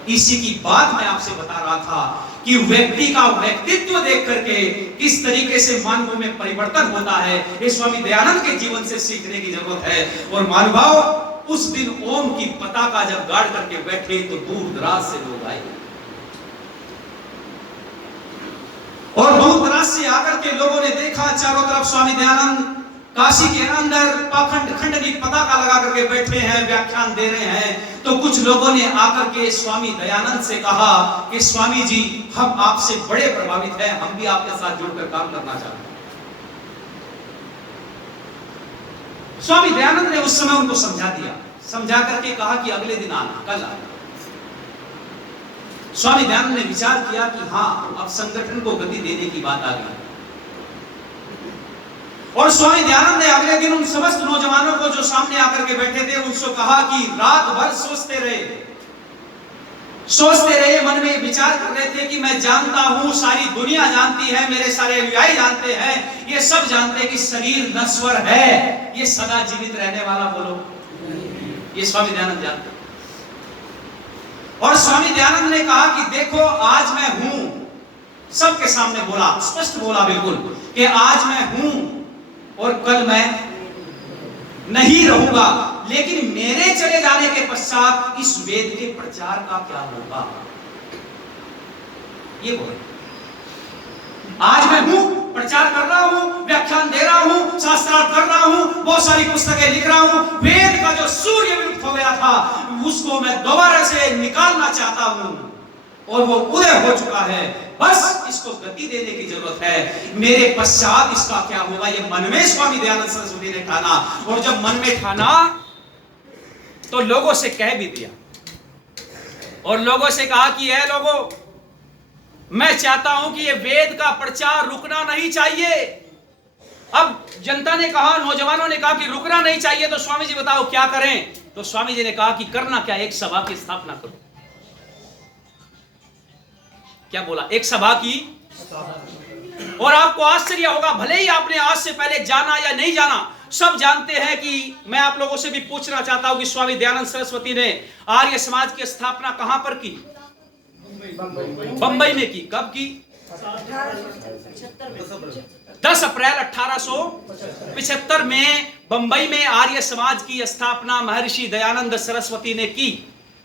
इसी की बात मैं आपसे बता रहा था कि व्यक्ति का व्यक्तित्व देख करके किस तरीके से मानवों में परिवर्तन होता है, ये स्वामी दयानंद के जीवन से सीखने की जरूरत है। और महानुभाव, उस दिन ओम की पताका जब गाड़ करके बैठे तो दूर दराज से लोग आए, और दूर दराज से आकर के लोगों ने देखा चारों तरफ स्वामी दयानंद काशी के अंदर पाखंड खंडनी पताका लगा करके बैठे हैं, व्याख्यान दे रहे हैं। तो कुछ लोगों ने आकर के स्वामी दयानंद से कहा कि स्वामी जी, हम आपसे बड़े प्रभावित हैं, हम भी आपके साथ जुड़कर काम करना चाहते हैं। स्वामी दयानंद ने उस समय उनको समझा दिया, समझा करके कहा कि अगले दिन आना, कल आना। स्वामी दयानंद ने विचार किया कि हाँ, अब संगठन को गति देने की बात आ गई। और स्वामी दयानंद ने अगले दिन उन समस्त नौजवानों को जो सामने आकर के बैठे थे, उनसे कहा कि रात भर सोचते रहे, मन में विचार कर रहे थे कि मैं जानता हूं, सारी दुनिया जानती है, मेरे सारे अनुयायी जानते हैं, ये सब जानते हैं कि शरीर नश्वर है, ये सदा जीवित रहने वाला, बोलो, ये स्वामी दयानंद जानते। और स्वामी दयानंद ने कहा कि देखो, आज मैं हूं, सबके सामने बोला, स्पष्ट बोला बिल्कुल, कि आज मैं हूं और कल मैं नहीं रहूंगा, लेकिन मेरे चले जाने के पश्चात इस वेद के प्रचार का क्या होगा, ये बोले। आज मैं हूं, प्रचार कर रहा हूं, व्याख्यान दे रहा हूं, शास्त्रार्थ कर रहा हूं, बहुत सारी पुस्तकें लिख रहा हूं, वेद का जो सूर्य विलुप्त हो गया था उसको मैं दोबारा से निकालना चाहता हूं, और वो उदय हो चुका है, बस इसको गति देने की जरूरत है, मेरे पश्चात इसका क्या होगा, ये मन में स्वामी दयानंद सरस्वती ने ठाना। और जब मन में ठाना तो लोगों से कह भी दिया, और लोगों से कहा कि ऐ लोगों, मैं चाहता हूं कि ये वेद का प्रचार रुकना नहीं चाहिए। अब जनता ने कहा, नौजवानों ने कहा कि रुकना नहीं चाहिए, तो स्वामी जी बताओ क्या करें। तो स्वामी जी ने कहा कि करना क्या, एक सभा की स्थापना करो। क्या बोला, एक सभा की। और आपको आश्चर्य होगा, भले ही आपने आज से पहले जाना या नहीं जाना, सब जानते हैं कि मैं आप लोगों से भी पूछना चाहता हूं कि स्वामी दयानंद सरस्वती ने आर्य समाज की स्थापना कहां पर की? बंबई में की। कब की? 10 अप्रैल 1875 में बंबई में आर्य समाज की स्थापना महर्षि दयानंद सरस्वती ने की,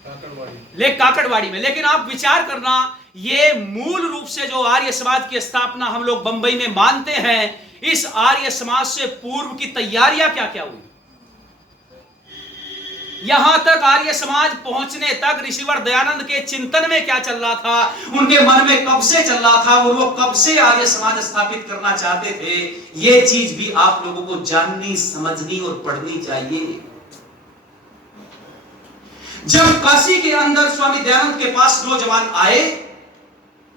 काकड़वाड़ी में। लेकिन आप विचार करना, ये मूल रूप से जो आर्य समाज की स्थापना हम लोग बंबई में मानते हैं, इस आर्य समाज से पूर्व की तैयारियां क्या क्या हुई, यहां तक आर्य समाज पहुंचने तक ऋषिवर दयानंद के चिंतन में क्या चल रहा था, उनके मन में कब से चल रहा था, और वो कब से आर्य समाज स्थापित करना चाहते थे, ये चीज भी आप लोगों को जाननी, समझनी और पढ़नी चाहिए। जब काशी के अंदर स्वामी दयानंद के पास नौजवान आए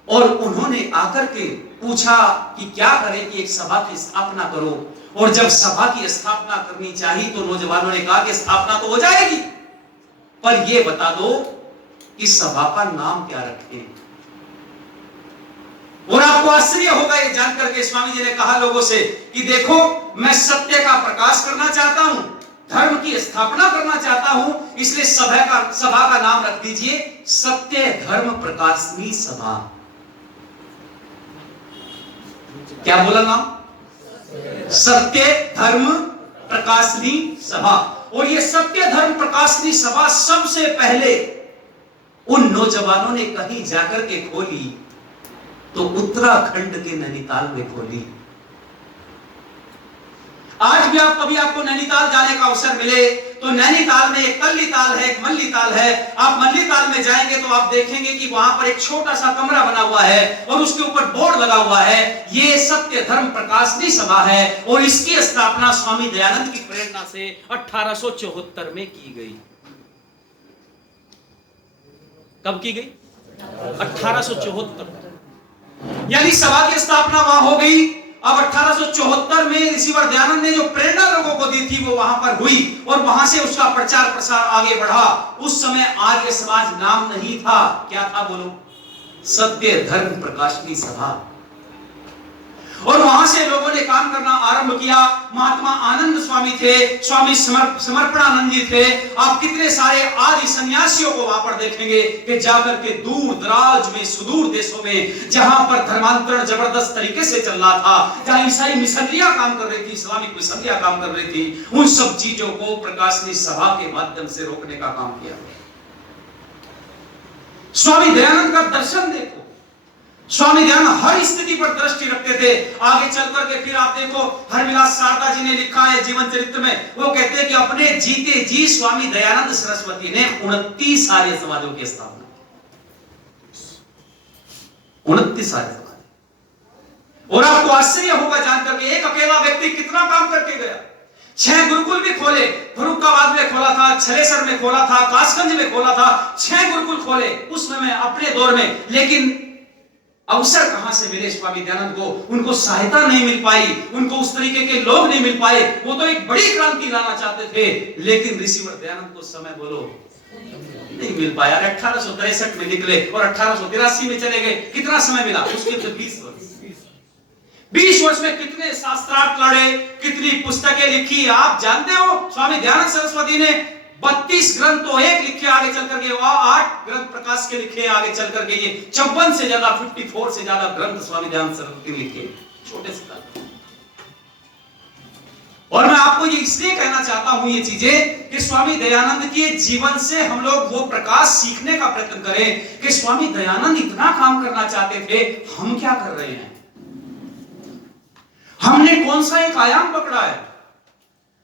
और उन्होंने आकर के पूछा कि क्या करें कि एक सभा की स्थापना करो, और जब सभा की स्थापना करनी चाहिए तो नौजवानों ने कहा कि स्थापना तो हो जाएगी, पर यह बता दो कि सभा का नाम क्या रखें। और आपको आश्चर्य होगा ये जानकर के स्वामी जी ने कहा लोगों से कि देखो, मैं सत्य का प्रकाश करना चाहता हूं, धर्म की स्थापना करना चाहता हूं, इसलिए सभा का नाम रख दीजिए सत्य धर्म प्रकाशनी सभा। क्या बोला नाम? सत्य धर्म प्रकाशनी सभा। और ये सत्य धर्म प्रकाशनी सभा सबसे पहले उन नौजवानों ने कहीं जाकर के खोली तो उत्तराखंड के नैनीताल में खोली। आज भी कभी आपको नैनीताल जाने का अवसर मिले तो नैनीताल में एक कल्लीताल है, एक मल्लीताल है। आप मल्लीताल में जाएंगे तो आप देखेंगे कि वहां पर एक छोटा सा कमरा बना हुआ है और उसके ऊपर बोर्ड लगा हुआ है, ये सत्य धर्म प्रकाशनी सभा है, और इसकी स्थापना स्वामी दयानंद की प्रेरणा से 1874 में की गई। कब की गई? 1874। यानी सभा की स्थापना वहां हो गई अब 1874 में ऋषिवर दयानंद ने जो प्रेरणा लोगों को दी थी वो वहां पर हुई और वहां से उसका प्रचार प्रसार आगे बढ़ा। उस समय आर्य समाज नाम नहीं था, क्या था बोलो? सत्य धर्म प्रकाशनी सभा। और वहां से लोगों ने काम करना आरंभ किया। महात्मा आनंद स्वामी थे, स्वामी समर्पणानंद जी थे। आप कितने सारे आदि सन्यासियों को वहां पर देखेंगे कि जाकर के दूर दराज में, सुदूर देशों में, जहां पर धर्मांतरण जबरदस्त तरीके से चल रहा था, जहां ईसाई मिशनरियां काम कर रही थी, इस्लामिक मिशनरियां काम कर रही थी, उन सब चीजों को प्रकाशनी सभा के माध्यम से रोकने का काम किया। स्वामी दयानंद का दर्शन देखो। स्वामी दयानंद हर स्थिति पर दृष्टि रखते थे। आगे चल करके फिर आप देखो, हरविलास शारदा जी ने लिखा है जीवन चरित्र में, वो कहते हैं कि अपने जीते जी स्वामी दयानंद सरस्वती ने 29 आर्य समाजों की स्थापना की। 29 आर्य समाज। और आपको आश्चर्य होगा जानकर के एक अकेला व्यक्ति कितना काम करके गया। 6 गुरुकुल भी खोले, फरुखाबाद में खोला था, छलेसर में खोला था, कासगंज में खोला था, 6 गुरुकुल खोले उस समय अपने दौर में। लेकिन अवसर कहां से मिले स्वामी दयानंद को? उनको सहायता नहीं मिल पाई, उनको उस तरीके के लोग नहीं मिल पाए। वो तो एक बड़ी क्रांति लाना चाहते थे, लेकिन ऋषिवर दयानंद को समय बोलो नहीं मिल पाया। 1863 में निकले और 1883 में चले गए। कितना समय मिला? उसके तो 20 वर्ष। 20 वर्ष में कितने शास्त्रार्थ लड़े, कितनी पुस्तकें लिखी। आप जानते हो स्वामी दयानंद सरस्वती ने 32 ग्रंथ तो एक लिखे, आगे चल करके 8 ग्रंथ प्रकाश के लिखे, आगे चल करके ये 54 से ज्यादा, 54 से ज्यादा ग्रंथ स्वामी दयानंद सरस्वती ने लिखे, छोटे से काल। और मैं आपको ये इसलिए कहना चाहता हूं ये चीजें कि स्वामी दयानंद के जीवन से हम लोग वो प्रकाश सीखने का प्रयत्न करें कि स्वामी दयानंद इतना काम करना चाहते थे, हम क्या कर रहे हैं? हमने कौन सा एक आयाम पकड़ा है?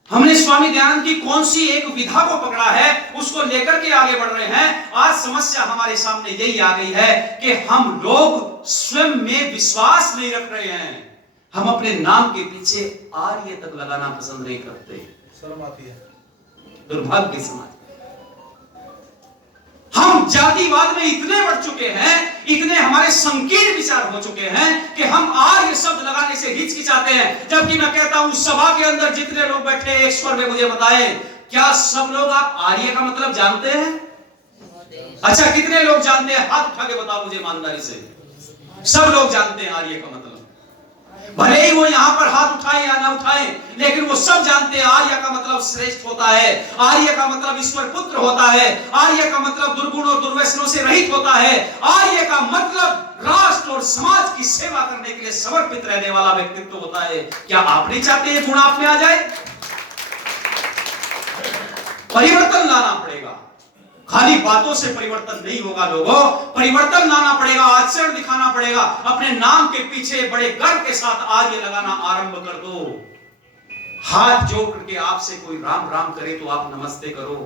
हमने स्वामी दयानंद की कौन सी एक विधा को पकड़ा है, उसको लेकर के आगे बढ़ रहे हैं। आज समस्या हमारे सामने यही आ गई है कि हम लोग स्वयं में विश्वास नहीं रख रहे हैं। हम अपने नाम के पीछे आर्य तक लगाना पसंद नहीं करते। शर्म आती है, दुर्भाग्य समाज। हम जातिवाद में इतने बढ़ चुके हैं, इतने हमारे संकीर्ण विचार हो चुके हैं कि हम आर्य शब्द लगाने से हिचकिचाते हैं। जबकि मैं कहता हूं सभा के अंदर जितने लोग बैठे एक स्वर में मुझे बताएं, क्या सब लोग आप आर्य का मतलब जानते हैं? अच्छा, कितने लोग जानते हैं? हाथ उठा के बताओ मुझे ईमानदारी से। सब लोग जानते हैं आर्य का मतलब। भले ही वो यहां पर हाथ उठाए या ना उठाए, लेकिन वो सब जानते हैं आर्य का मतलब श्रेष्ठ होता है, आर्य का मतलब ईश्वर पुत्र होता है, आर्य का मतलब दुर्गुण और दुर्व्यसनों से रहित होता है, आर्य का मतलब राष्ट्र और समाज की सेवा करने के लिए समर्पित रहने वाला व्यक्तित्व होता है। क्या आप नहीं चाहते ये गुण आप में आ जाए? परिवर्तन लाना पड़ेगा। खाली बातों से परिवर्तन नहीं होगा लोगों, परिवर्तन लाना पड़ेगा, आचरण दिखाना पड़ेगा। अपने नाम के पीछे बड़े गर्व के साथ आर्य लगाना आरंभ कर दो। हाथ जोड़ करके आपसे कोई राम राम करे तो आप नमस्ते करो।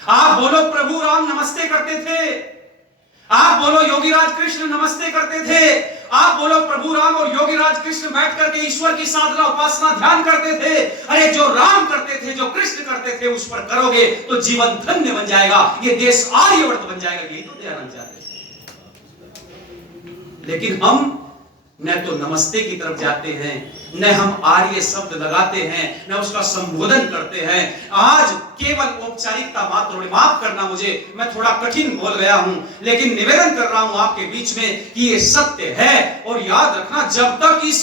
आप बोलो प्रभु राम नमस्ते करते थे, आप बोलो योगीराज कृष्ण नमस्ते करते थे, आप बोलो प्रभु राम और योगीराज कृष्ण बैठ करके ईश्वर की साधना उपासना ध्यान करते थे। अरे जो राम करते थे, जो कृष्ण करते थे, उस पर करोगे तो जीवन धन्य बन जाएगा, ये देश आर्यवर्त बन जाएगा। यही तो दयानंद चाहते थे। लेकिन हम न तो नमस्ते की तरफ जाते हैं, न हम आर्य शब्द लगाते हैं, न उसका संबोधन करते हैं। आज केवल औपचारिकता मात्र। माफ करना मुझे, मैं थोड़ा कठिन बोल गया हूं, लेकिन निवेदन कर रहा हूं आपके बीच में कि ये सत्य है। और याद रखना, जब तक इस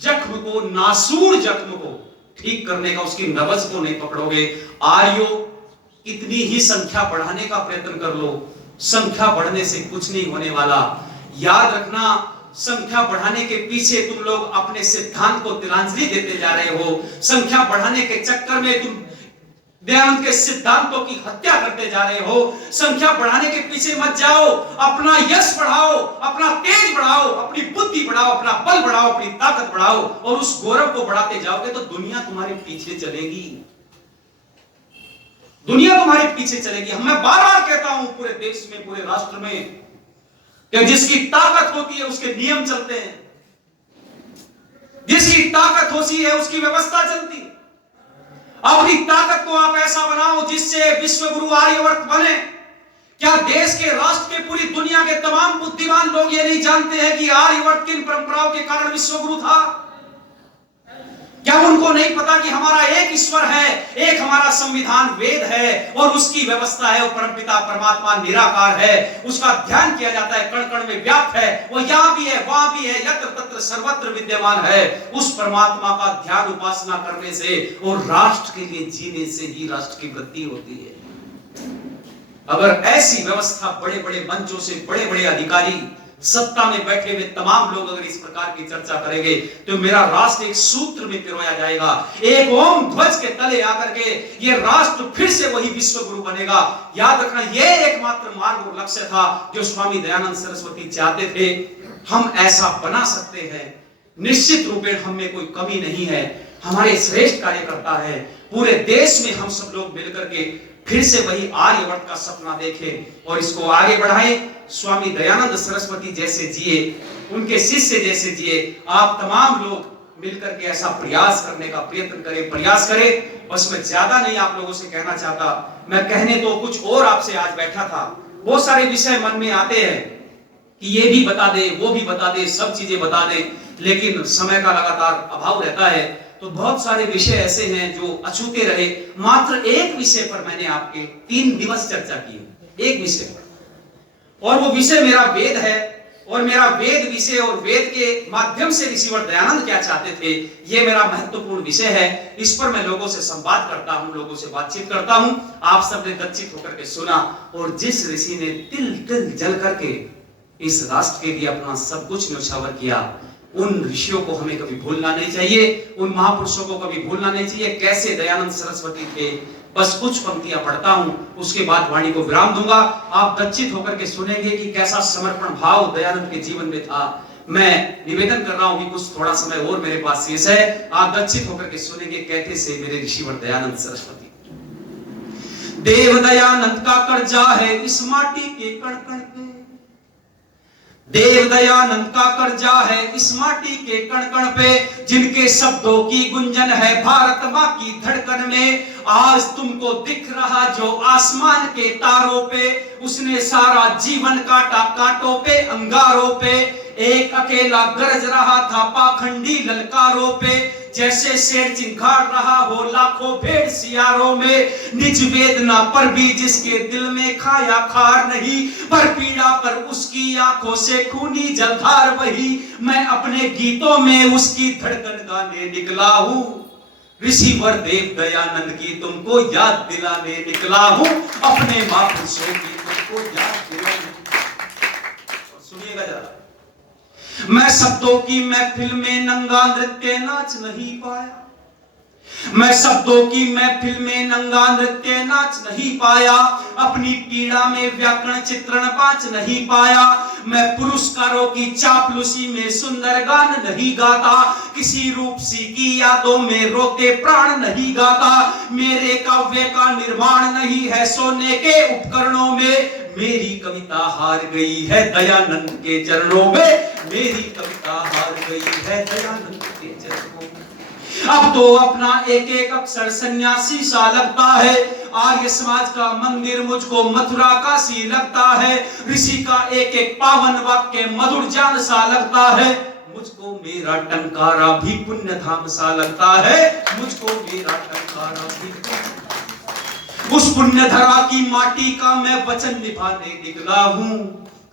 जख्म को, नासूर जख्म को ठीक करने का, उसकी नब्ज को नहीं पकड़ोगे, आर्यो कितनी ही संख्या बढ़ाने का प्रयत्न कर लो, संख्या बढ़ने से कुछ नहीं होने वाला। याद रखना, संख्या बढ़ाने के पीछे तुम लोग अपने सिद्धांत को तिलांजलि देते जा रहे हो। संख्या बढ़ाने के चक्कर में तुम दयानंद के सिद्धांतों की हत्या करते जा रहे हो। संख्या बढ़ाने के पीछे मत जाओ, अपना यश बढ़ाओ, अपना तेज बढ़ाओ, अपनी बुद्धि बढ़ाओ, अपना बल बढ़ाओ, अपनी ताकत बढ़ाओ, और उस गौरव को बढ़ाते जाओगे तो दुनिया तुम्हारे पीछे चलेगी। दुनिया तुम्हारे पीछे चलेगी। मैं बार बार कहता हूं पूरे देश में, पूरे राष्ट्र में, कि जिसकी ताकत होती है उसके नियम चलते हैं, जिसकी ताकत होती है उसकी व्यवस्था चलती है। अपनी ताकत को आप ऐसा बनाओ जिससे विश्व गुरु आर्यवर्त बने, क्या देश के, राष्ट्र के, पूरी दुनिया के तमाम बुद्धिमान लोग ये नहीं जानते हैं कि आर्यभट्ट किन परंपराओं के कारण विश्वगुरु था? क्या उनको नहीं पता कि हमारा एक ईश्वर है, एक हमारा संविधान वेद है और उसकी व्यवस्था है, वो परमपिता परमात्मा निराकार है, उसका ध्यान किया जाता है, कण कण में व्याप्त है, वो यहां भी है, वहां भी है, यत्र तत्र सर्वत्र विद्यमान है। उस परमात्मा का ध्यान उपासना करने से और राष्ट्र के लिए जीने से ही राष्ट्र की वृद्धि होती है। अगर ऐसी व्यवस्था बड़े बड़े मंचों से बड़े बड़े अधिकारी, सत्ता में बैठे हुए तमाम लोग अगर इस प्रकार की चर्चा करेंगे तो मेरा राष्ट्र एक सूत्र में पिरोया जाएगा, एक ओम ध्वज के तले आकर के ये राष्ट्र फिर से वही विश्वगुरु बनेगा। याद रखना, ये एकमात्र मार्ग और लक्ष्य था जो स्वामी दयानंद सरस्वती चाहते थे। हम ऐसा बना सकते हैं, निश्चित रूप में हम में कोई कमी नहीं है, हमारे श्रेष्ठ कार्यकर्ता है। पूरे देश में हम सब लोग मिलकर के फिर से वही आर्यभट्ट का सपना देखें और इसको आगे बढ़ाएं। स्वामी दयानंद सरस्वती जैसे जिए, उनके शिष्य जैसे जिए, आप तमाम लोग मिलकर के ऐसा प्रयास करने का प्रयत्न करें, प्रयास करें। बस मैं ज्यादा नहीं आप लोगों से कहना चाहता, मैं कहने तो कुछ और आपसे आज बैठा था। बहुत सारे विषय मन में आते हैं कि ये भी बता दे, वो भी बता दे, सब चीजें बता दे, लेकिन समय का लगातार अभाव रहता है, तो बहुत सारे विषय ऐसे हैं जो अछूते रहे। मात्र एक विषय पर मैंने आपके 3 दिवस चर्चा की है, एक विषय पर, और वो विषय मेरा वेद है। और मेरा वेद विषय और वेद के माध्यम से ऋषिवर दयानंद क्या चाहते थे, ये मेरा महत्वपूर्ण विषय है। इस पर मैं लोगों से संवाद करता हूं, लोगों से बातचीत करता हूं। आप सबने दच्चित होकर के सुना, और जिस ऋषि ने तिल तिल जल करके इस राष्ट्र के लिए अपना सब कुछ न्योछावर किया, उन ऋषियों को हमें कभी भूलना नहीं चाहिए, उन महापुरुषों को कभी भूलना नहीं चाहिए। कैसे दयानंद सरस्वती थे, बस कुछ पंक्तियां पढ़ता हूं, उसके बाद वाणी को विराम दूंगा। आप दच्चित होकर के सुनेंगे कि कैसा समर्पण भाव दयानंद के जीवन में था। मैं निवेदन कर रहा हूं कि कुछ थोड़ा समय और मेरे पास शेष है, आप दच्चित होकर के सुनेंगे कहते से मेरे ऋषिवर दयानंद सरस्वती। देव दयानंद का कर्जा है इस माटी के कण कण पे, देव दयानंद का कर्जा है इस माटी के कण कण पे, जिनके शब्दों की गुंजन है भारत मां की धड़कन में। आज तुमको दिख रहा जो आसमान के तारों पे, उसने सारा जीवन काटा कांटों पे, अंगारों पे। एक अकेला गरज रहा था पाखंडी ललकारों पे, जैसे शेर चिंगाड़ रहा हो लाखों भेड़ सियारों में। निज वेदना पर भी जिसके दिल में खाया खार नहीं, पर पीड़ा पर उसकी आंखों से खूनी जलधार वही। मैं अपने गीतों में उसकी धड़कन गाने निकला हूं, ऋषिवर देव दयानंद की तुमको याद दिलाने निकला हूं, अपने महापुरुषों की तुमको याद दिलाने। सुनिएगा जरा, मैं शब्दों की महफिल में नंगा नृत्य नाच नहीं पाया, मैं शब्दों की महफिल में नंगा नृत्य नाच नहीं पाया, अपनी पीड़ा में व्याकरण चित्रण पाच नहीं पाया। मैं पुरस्कारों की चापलूसी में सुंदर गान नहीं गाता, किसी रूपसी की यादों में रोते प्राण नहीं गाता। मेरे काव्य का निर्माण नहीं है सोने के उपकरणों में, मेरी कविता हार गई है दयानंद के चरणों में, मेरी कविता हार गई है दयानंद के चरणों में। अब तो अपना एक एक अक्षर सन्यासी सा लगता है, आर्य समाज का मंदिर मुझको मथुरा काशी लगता है। ऋषि का एक एक पावन वाक्य मधुर जान सा लगता है, मुझको मेरा टंकारा भी पुण्य धाम सा लगता है, मुझको मेरा टंकारा भी। उस पुण्य धरा की माटी का मैं वचन निभाने निकला हूं,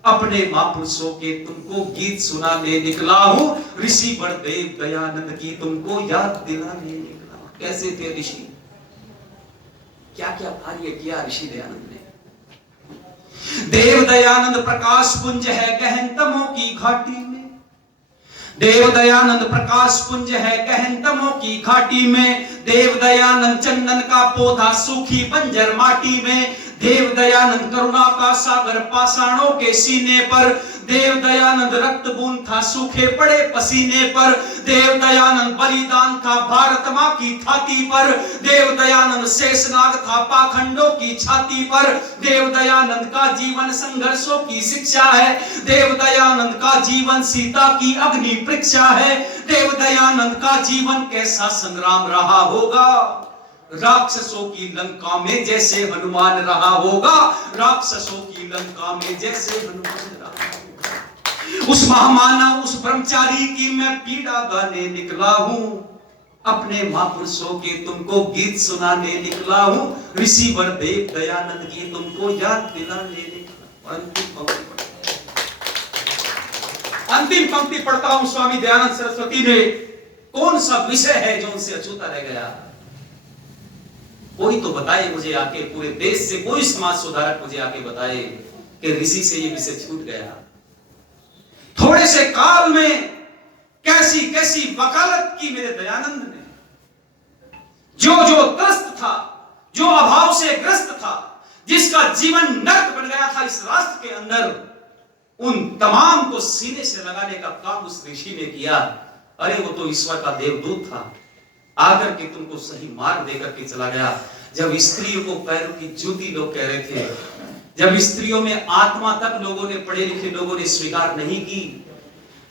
अपने महापुरुषों के तुमको गीत सुनाने निकला हूं, ऋषिवर देव दयानंद की तुमको याद दिलाने निकला। कैसे थे ऋषि, क्या क्या कार्य किया ऋषि दयानंद ने। देव दयानंद प्रकाश पुंज है गहन तमों की घाटी में, देव दयानंद प्रकाश पुंज है गहन तमों की घाटी में। देव दयानंद चंदन का पौधा सूखी बंजर माटी में, देव दयानंद करुणा का सागर पाषाणों के सीने पर। देव दयानंद रक्त बूंद था सूखे पड़े पसीने पर, देव दयानंद बलिदान था भारत मां की छाती पर। देव दयानंद शेषनाग था पाखंडों की छाती पर, देव दयानंद का जीवन संघर्षों की शिक्षा है। देव दयानंद का जीवन सीता की अग्नि परीक्षा है, देव दयानंद का जीवन कैसा संग्राम रहा होगा। राक्षसों की लंका में जैसे हनुमान रहा होगा, राक्षसों की लंका में जैसे हनुमान रहा होगा। उस महामानव, उस ब्रह्मचारी की मैं पीड़ा गाने निकला हूं, अपने महापुरुषों के तुमको गीत सुनाने निकला हूं, ऋषिवर देव दयानंद की तुमको याद दिलाने निकला। अंतिम पंक्ति पढ़ता हूं स्वामी दयानंद सरस्वती ने। कौन सा विषय है जो उनसे अछूता रह गया? कोई तो बताए मुझे आके, पूरे देश से कोई समाज सुधारक मुझे आके बताए कि ऋषि से ये विषय छूट गया। थोड़े से काल में कैसी कैसी वकालत की मेरे दयानंद ने। जो जो त्रस्त था, जो अभाव से ग्रस्त था, जिसका जीवन नर्क बन गया था इस राष्ट्र के अंदर, उन तमाम को सीने से लगाने का काम उस ऋषि ने किया। अरे वो तो ईश्वर का देवदूत था, आकर के तुमको सही मार्ग देकर के चला गया। जब स्त्रियों को पैरों की जूती लोग कह रहे थे, जब स्त्रियों में आत्मा तक लोगों ने, पढ़े लिखे लोगों ने स्वीकार नहीं की,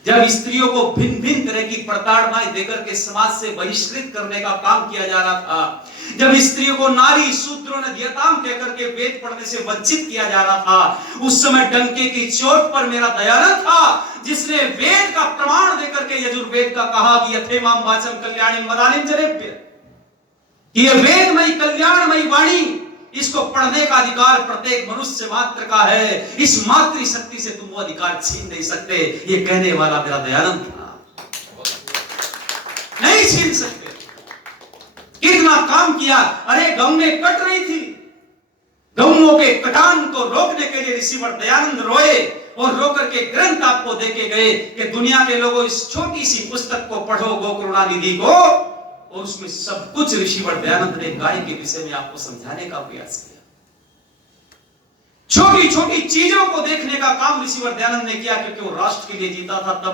जब स्त्रियों को भिन्न भिन्न तरह की प्रताड़नाएं देकर के समाज से बहिष्कृत करने का काम किया जा रहा था, जब स्त्रियों को नारी शूद्रो नद्यताम कहकर के वेद पढ़ने से वंचित किया जा रहा था, उस समय डंके की चोट पर मेरा दयानंद था, जिसने वेद का प्रमाण देकर के यजुर्वेद का कहा कि यथेमाम वाचम कल्याणी वदानिम जनेभ्य, कि ये वेदमयी कल्याणमयी वाणी, इसको पढ़ने का अधिकार प्रत्येक मनुष्य मात्र का है। इस मातृ शक्ति से तुम वो अधिकार छीन नहीं सकते। ये कहने वाला मेरा दयानंद था, नहीं छीन सकते। कितना काम किया। अरे गौएं कट रही थी, गौओं के कटान को रोकने के लिए ऋषिवर दयानंद रोए और रोकर के ग्रंथ आपको देके गए कि दुनिया के लोगों इस छोटी सी पुस्तक को पढ़ो, गोकरुणानिधि को, और उसमें सब कुछ ऋषिवर दयानंद ने गाय के विषय में आपको समझाने का प्रयास किया। छोटी छोटी चीजों को देखने का काम ऋषिवर दयानंद ने किया, क्योंकि वो राष्ट्र के लिए जीता था। तब